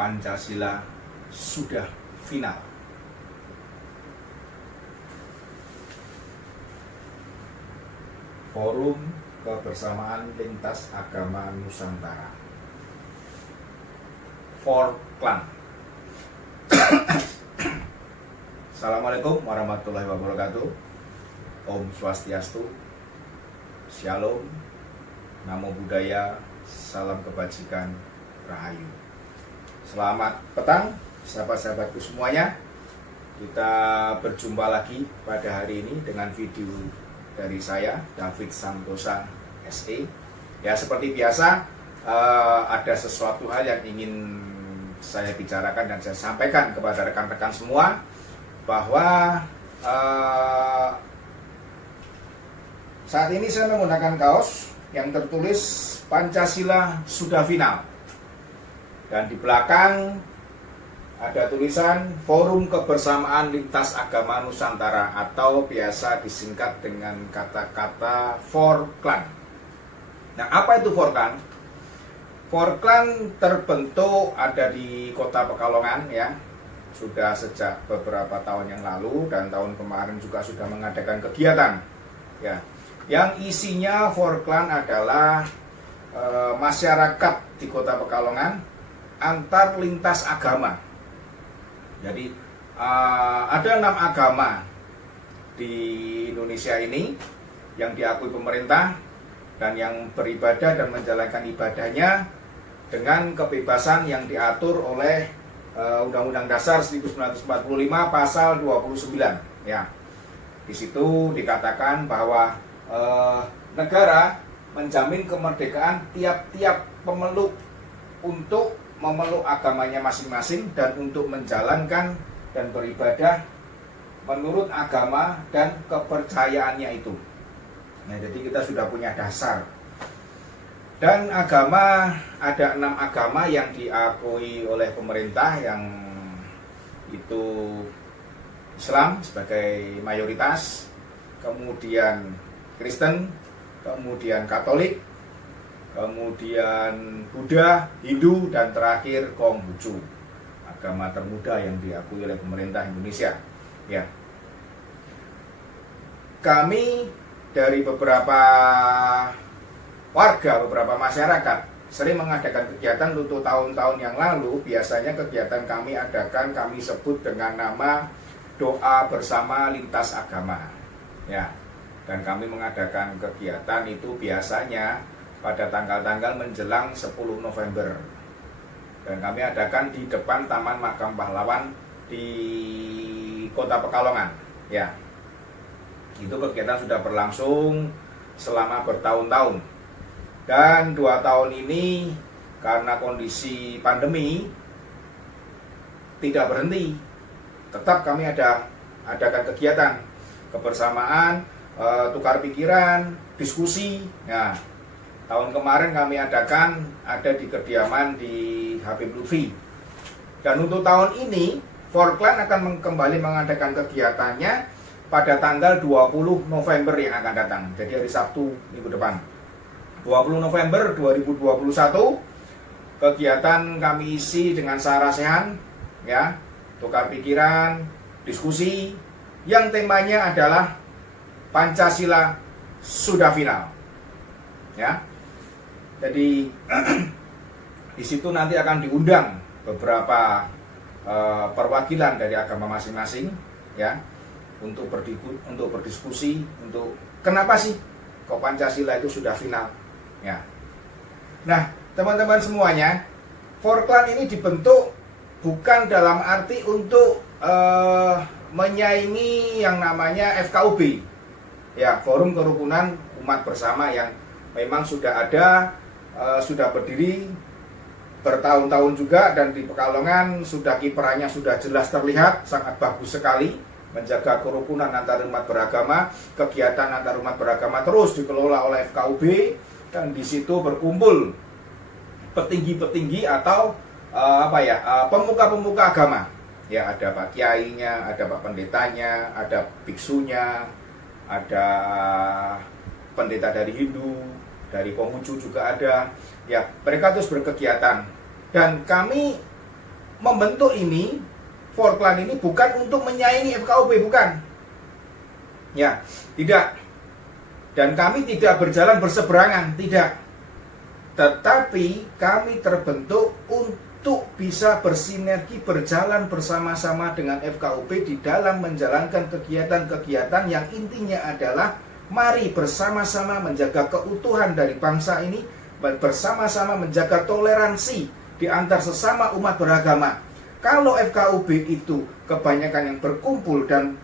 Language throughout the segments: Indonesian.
Pancasila sudah final. Forum Kebersamaan Lintas Agama Nusantara, Forklan. Assalamualaikum warahmatullahi wabarakatuh. Om Swastiastu, Shalom, Namo Buddhaya, Salam Kebajikan, Rahayu. Selamat petang sahabat-sahabatku semuanya. Kita berjumpa lagi pada hari ini dengan video dari saya, David Santosa SE. Ya, seperti biasa, ada sesuatu hal yang ingin saya bicarakan dan saya sampaikan kepada rekan-rekan semua, bahwa saat ini saya menggunakan kaos yang tertulis Pancasila sudah final, dan di belakang ada tulisan Forum Kebersamaan Lintas Agama Nusantara, atau biasa disingkat dengan kata-kata Forklan. Nah, apa itu Forklan? Forklan terbentuk ada di Kota Pekalongan, ya, sudah sejak beberapa tahun yang lalu, dan tahun kemarin juga sudah mengadakan kegiatan, ya, yang isinya Forklan adalah masyarakat di Kota Pekalongan antar lintas agama. Jadi ada 6 agama di Indonesia ini yang diakui pemerintah dan yang beribadah dan menjalankan ibadahnya dengan kebebasan yang diatur oleh Undang-Undang Dasar 1945 pasal 29. Ya, di situ dikatakan bahwa negara menjamin kemerdekaan tiap-tiap pemeluk untuk memeluk agamanya masing-masing dan untuk menjalankan dan beribadah menurut agama dan kepercayaannya itu. Nah, jadi kita sudah punya dasar. Dan agama, ada 6 agama yang diakui oleh pemerintah, yang itu Islam sebagai mayoritas, kemudian Kristen, kemudian Katolik, kemudian Buddha, Hindu, dan terakhir Konghucu, agama termuda yang diakui oleh pemerintah Indonesia. Ya, kami dari beberapa warga, beberapa masyarakat sering mengadakan kegiatan untuk tahun-tahun yang lalu. Biasanya kegiatan kami adakan, kami sebut dengan nama doa bersama lintas agama. Ya, dan kami mengadakan kegiatan itu biasanya pada tanggal-tanggal menjelang 10 November. Dan kami adakan di depan Taman Makam Pahlawan di Kota Pekalongan. Ya, itu kegiatan sudah berlangsung selama bertahun-tahun. Dan 2 tahun ini karena kondisi pandemi tidak berhenti. Tetap kami adakan kegiatan kebersamaan, tukar pikiran, diskusi. Nah, tahun kemarin kami adakan ada di kediaman di Habib Lutfi. Dan untuk tahun ini Forklan akan kembali mengadakan kegiatannya pada tanggal 20 November yang akan datang. Jadi hari Sabtu minggu depan, 20 November 2021. Kegiatan kami isi dengan sarasehan, ya, tukar pikiran, diskusi, yang temanya adalah Pancasila sudah final. Ya. Jadi di situ nanti akan diundang beberapa perwakilan dari agama masing-masing, ya, untuk berdiskusi untuk kenapa sih kok Pancasila itu sudah final. Ya. Nah, teman-teman semuanya, Forklan ini dibentuk bukan dalam arti untuk menyaingi yang namanya FKUB, ya, Forum Kerukunan Umat Bersama, yang memang sudah ada, sudah berdiri bertahun-tahun juga, dan di Pekalongan sudah kiprahnya sudah jelas terlihat, sangat bagus sekali menjaga kerukunan antar umat beragama. Kegiatan antar umat beragama terus dikelola oleh FKUB, dan di situ berkumpul petinggi-petinggi atau pemuka-pemuka agama. Ya, ada Pak Kiainya, ada Pak Pendetanya, ada biksunya, ada pendeta dari Hindu, dari Konghucu juga ada. Ya, mereka terus berkegiatan. Dan kami membentuk ini, Forkland ini bukan untuk menyaingi FKUP, bukan. Ya, tidak. Dan kami tidak berjalan berseberangan, tidak. Tetapi kami terbentuk untuk bisa bersinergi, berjalan bersama-sama dengan FKUP di dalam menjalankan kegiatan-kegiatan yang intinya adalah mari bersama-sama menjaga keutuhan dari bangsa ini, bersama-sama menjaga toleransi di antar sesama umat beragama. Kalau FKUB itu kebanyakan yang berkumpul dan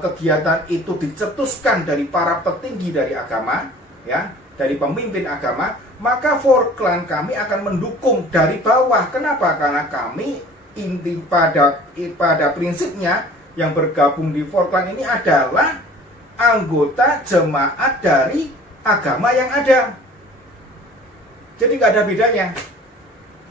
kegiatan itu dicetuskan dari para petinggi dari agama, ya, dari pemimpin agama, maka Forkland kami akan mendukung dari bawah. Kenapa? Karena kami inti pada prinsipnya yang bergabung di Forkland ini adalah anggota jemaat dari agama yang ada. Jadi nggak ada bedanya,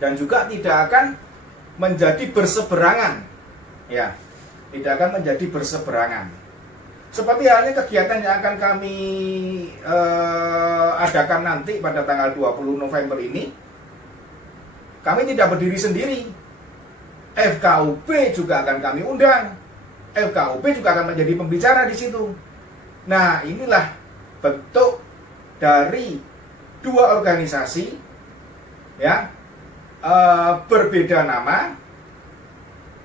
dan juga tidak akan menjadi berseberangan, ya, tidak akan menjadi berseberangan. Seperti halnya kegiatan yang akan kami adakan nanti pada tanggal 20 November ini, kami tidak berdiri sendiri. FKUP juga akan kami undang. FKUP juga akan menjadi pembicara di situ. Nah, inilah bentuk dari dua organisasi, ya, berbeda nama,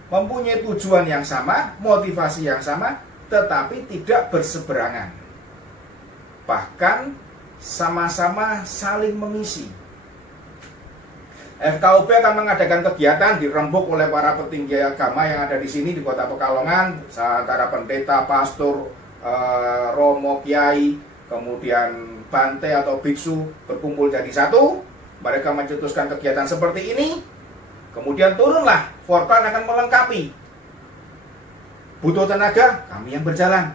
mempunyai tujuan yang sama, motivasi yang sama, tetapi tidak berseberangan. Bahkan sama-sama saling mengisi. FKUP akan mengadakan kegiatan dirembuk oleh para petinggi agama yang ada di sini di Kota Pekalongan, antara pendeta, pastor, romo, kiai, kemudian bante atau biksu berkumpul jadi satu. Mereka mencetuskan kegiatan seperti ini, kemudian turunlah Forkland akan melengkapi. Butuh tenaga, kami yang berjalan.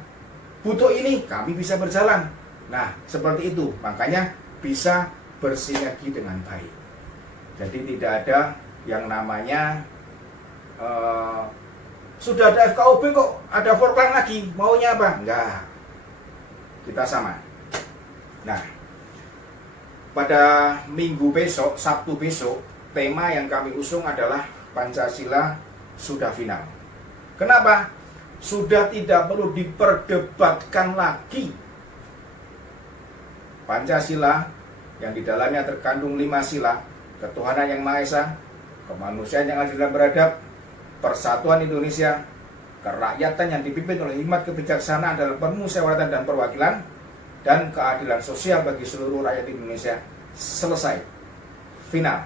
Butuh ini, kami bisa berjalan. Nah, seperti itu, makanya bisa bersinergi dengan baik. Jadi tidak ada yang namanya sudah ada FKUB kok ada Forkland lagi, maunya apa? Enggak, kita sama. Nah, pada minggu besok, Sabtu besok, tema yang kami usung adalah Pancasila sudah final. Kenapa? Sudah tidak perlu diperdebatkan lagi. Pancasila yang di dalamnya terkandung 5 sila, ketuhanan yang Maha Esa, kemanusiaan yang adil dan beradab, persatuan Indonesia, kerakyatan yang dipimpin oleh hikmat kebijaksanaan dalam permusyawaratan dan perwakilan, dan keadilan sosial bagi seluruh rakyat Indonesia selesai, final.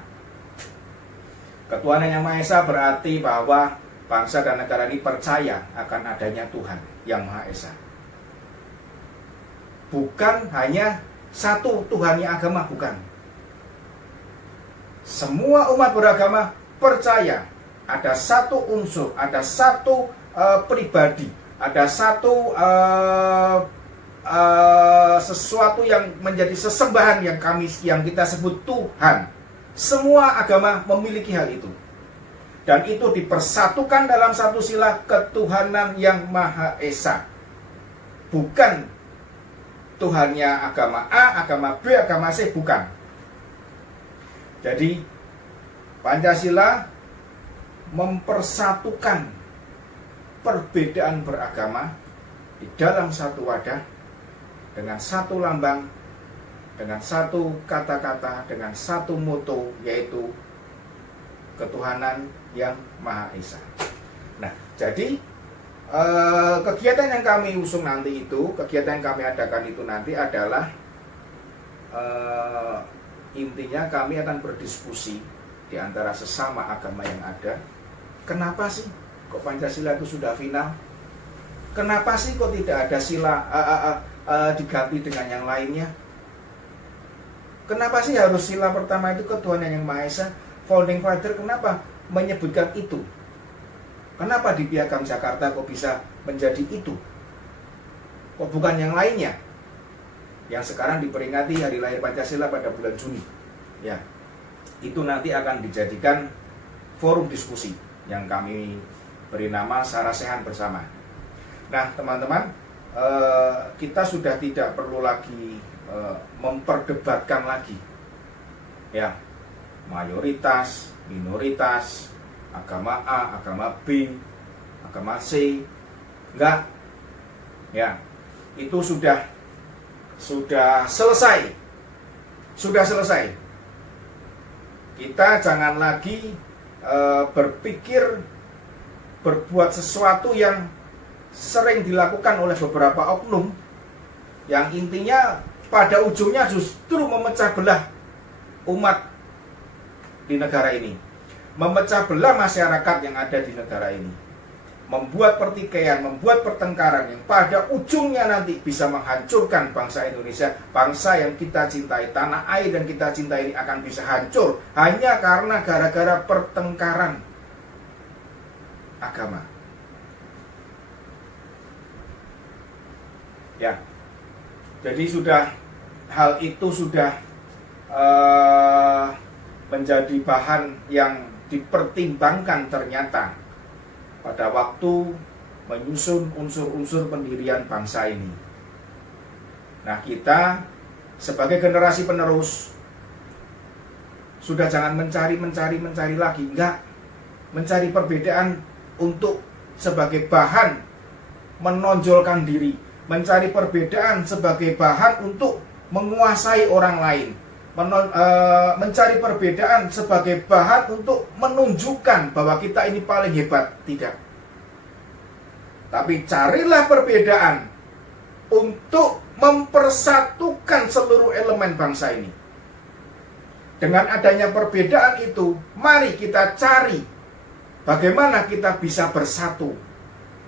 Ketuhanan yang Maha Esa berarti bahwa bangsa dan negara ini percaya akan adanya Tuhan yang Maha Esa. Bukan hanya satu Tuhannya agama, bukan. Semua umat beragama percaya ada satu unsur, ada satu pribadi, ada satu sesuatu yang menjadi sesembahan yang kita sebut Tuhan. Semua agama memiliki hal itu, dan itu dipersatukan dalam satu sila, ketuhanan yang Maha Esa. Bukan Tuhannya agama A, agama B, agama C, bukan. Jadi Pancasila mempersatukan perbedaan beragama di dalam satu wadah, dengan satu lambang, dengan satu kata-kata, dengan satu moto, yaitu ketuhanan yang Maha Esa. Nah, jadi kegiatan yang kami usung nanti itu, kegiatan yang kami adakan itu nanti adalah intinya kami akan berdiskusi di antara sesama agama yang ada. Kenapa sih kok Pancasila itu sudah final? Kenapa sih kok tidak ada sila diganti dengan yang lainnya? Kenapa sih harus sila pertama itu ketuhanan yang Maha Esa? Founding Father kenapa menyebutkan itu? Kenapa di Piagam Jakarta kok bisa menjadi itu? Kok bukan yang lainnya? Yang sekarang diperingati hari lahir Pancasila pada bulan Juni. Ya, itu nanti akan dijadikan forum diskusi yang kami beri nama Sarasehan Bersama. Nah, teman-teman, kita sudah tidak perlu lagi memperdebatkan lagi, ya, mayoritas, minoritas, agama A, agama B, agama C. Enggak. Ya. Itu sudah selesai. Sudah selesai. Kita jangan lagi berpikir berbuat sesuatu yang sering dilakukan oleh beberapa oknum yang intinya pada ujungnya justru memecah belah umat di negara ini, memecah belah masyarakat yang ada di negara ini, membuat pertikaian, membuat pertengkaran yang pada ujungnya nanti bisa menghancurkan bangsa Indonesia, bangsa yang kita cintai, tanah air yang kita cintai ini akan bisa hancur hanya karena gara-gara pertengkaran agama. Ya, jadi hal itu sudah menjadi bahan yang dipertimbangkan ternyata pada waktu menyusun unsur-unsur pendirian bangsa ini. Nah, kita sebagai generasi penerus sudah jangan mencari lagi, enggak mencari perbedaan untuk sebagai bahan menonjolkan diri, mencari perbedaan sebagai bahan untuk menguasai orang lain, mencari perbedaan sebagai bahan untuk menunjukkan bahwa kita ini paling hebat. Tidak. Tapi carilah perbedaan untuk mempersatukan seluruh elemen bangsa ini. Dengan adanya perbedaan itu, mari kita cari bagaimana kita bisa bersatu,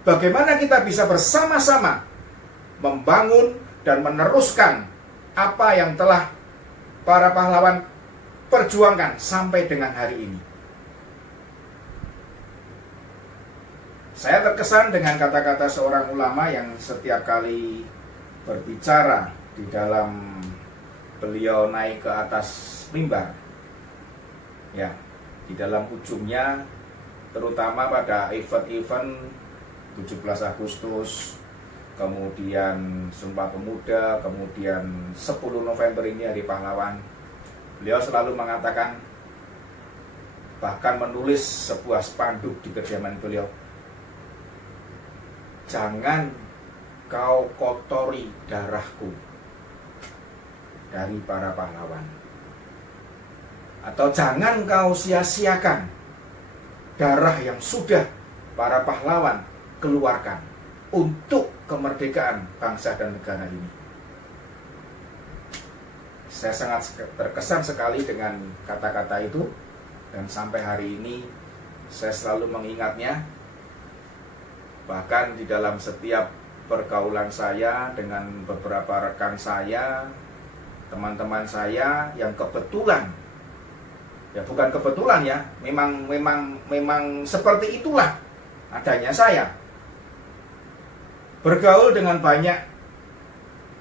bagaimana kita bisa bersama-sama membangun dan meneruskan apa yang telah para pahlawan perjuangkan sampai dengan hari ini. Saya terkesan dengan kata-kata seorang ulama yang setiap kali berbicara di dalam beliau naik ke atas mimbar, ya, di dalam ujungnya, terutama pada event-event 17 Agustus, kemudian Sumpah Pemuda, kemudian 10 November ini Hari Pahlawan, beliau selalu mengatakan, bahkan menulis sebuah spanduk di kediaman beliau, jangan kau kotori darahku dari para pahlawan, atau jangan kau sia-siakan darah yang sudah para pahlawan keluarkan untuk kemerdekaan bangsa dan negara ini. Saya sangat terkesan sekali dengan kata-kata itu, dan sampai hari ini saya selalu mengingatnya. Bahkan di dalam setiap pergaulan saya dengan beberapa rekan saya, teman-teman saya yang kebetulan, ya bukan kebetulan ya, memang seperti itulah adanya saya. Bergaul dengan banyak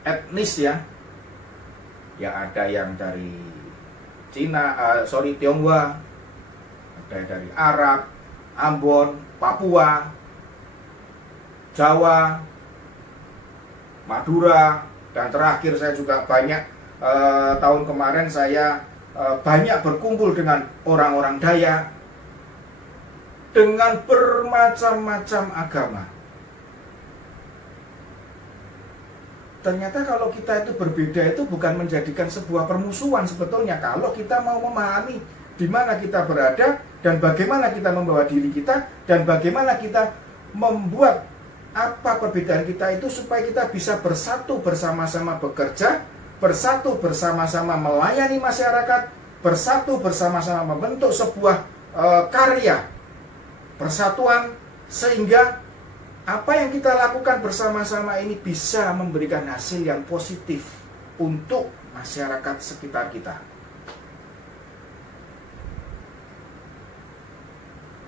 etnis ya ada yang dari Tionghoa, ada dari Arab, Ambon, Papua, Jawa, Madura, dan terakhir saya juga banyak tahun kemarin saya banyak berkumpul dengan orang-orang Dayak dengan bermacam-macam agama. Ternyata kalau kita itu berbeda itu bukan menjadikan sebuah permusuhan sebetulnya, kalau kita mau memahami di mana kita berada dan bagaimana kita membawa diri kita dan bagaimana kita membuat apa perbedaan kita itu supaya kita bisa bersatu bersama-sama bekerja, bersatu bersama-sama melayani masyarakat, bersatu bersama-sama membentuk sebuah karya persatuan, sehingga apa yang kita lakukan bersama-sama ini bisa memberikan hasil yang positif untuk masyarakat sekitar kita.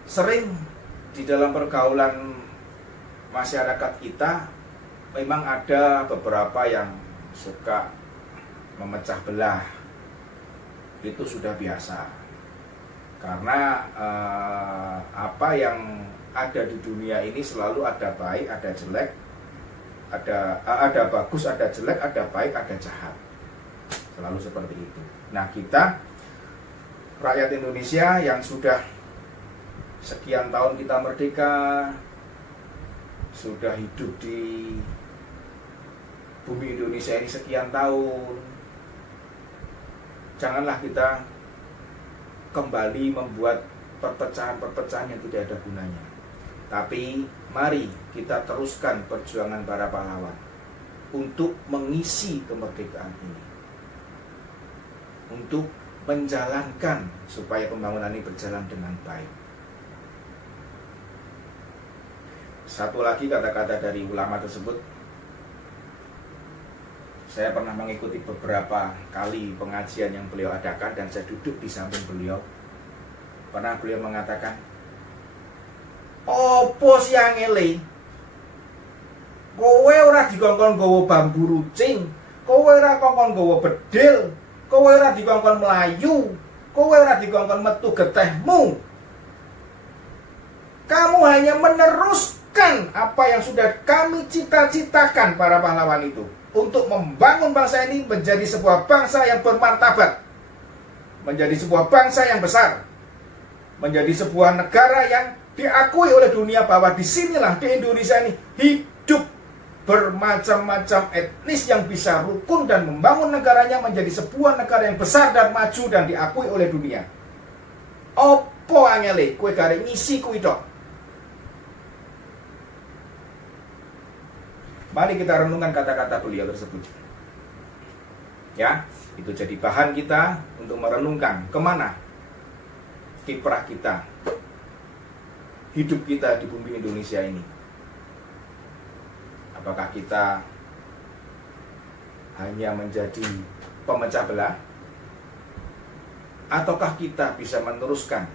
Sering di dalam pergaulan masyarakat kita memang ada beberapa yang suka memecah belah. Itu sudah biasa. Karena apa yang ada di dunia ini selalu ada baik, ada jelek, ada bagus, ada jelek, ada baik, ada jahat. Selalu seperti itu. Nah, kita rakyat Indonesia yang sudah sekian tahun kita merdeka, sudah hidup di bumi Indonesia ini sekian tahun. Janganlah kita kembali membuat perpecahan-perpecahan yang tidak ada gunanya. Tapi mari kita teruskan perjuangan para pahlawan untuk mengisi kemerdekaan ini, untuk menjalankan supaya pembangunan ini berjalan dengan baik. Satu lagi kata-kata dari ulama tersebut, saya pernah mengikuti beberapa kali pengajian yang beliau adakan dan saya duduk di samping beliau. Pernah beliau mengatakan, opo siang ele, kowe ora dikongkon nggawa bambu rucing, kowe ora kongkon nggawa bedil, kowe ora dikongkon melayu, kowe ora dikongkon metu getehmu. Kamu hanya meneruskan apa yang sudah kami cita-citakan para pahlawan itu, untuk membangun bangsa ini menjadi sebuah bangsa yang bermartabat, menjadi sebuah bangsa yang besar, menjadi sebuah negara yang diakui oleh dunia bahwa disinilah di Indonesia ini hidup bermacam-macam etnis yang bisa rukun dan membangun negaranya menjadi sebuah negara yang besar dan maju dan diakui oleh dunia. Opo angele kowe gare ngisi kuwi tok. Mari kita renungkan kata-kata beliau tersebut. Ya, itu jadi bahan kita untuk merenungkan kemana kiprah kita, hidup kita di bumi Indonesia ini. Apakah kita hanya menjadi pemecah belah, ataukah kita bisa meneruskan,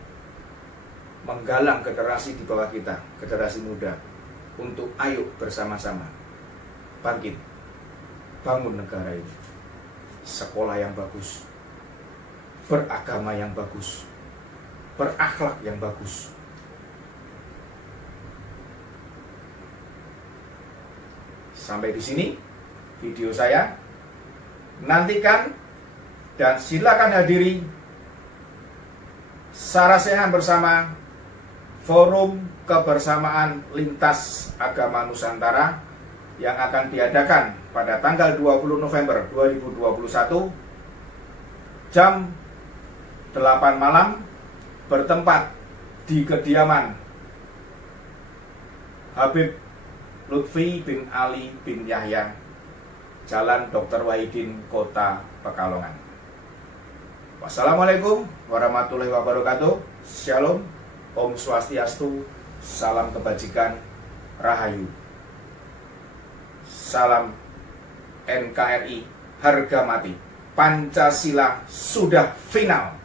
menggalang generasi di bawah kita, generasi muda, untuk ayo bersama-sama bangkit, bangun negara ini, sekolah yang bagus, beragama yang bagus, berakhlak yang bagus. Sampai di sini video saya. Nantikan dan silakan hadiri sarasehan bersama Forum Kebersamaan Lintas Agama Nusantara yang akan diadakan pada tanggal 20 November 2021 jam 8 malam bertempat di kediaman Habib Lutfi bin Ali bin Yahya, Jalan Dr. Wahidin, Kota Pekalongan. Wassalamualaikum warahmatullahi wabarakatuh. Shalom, Om Swastiastu, salam kebajikan, Rahayu. Salam NKRI, harga mati. Pancasila sudah final.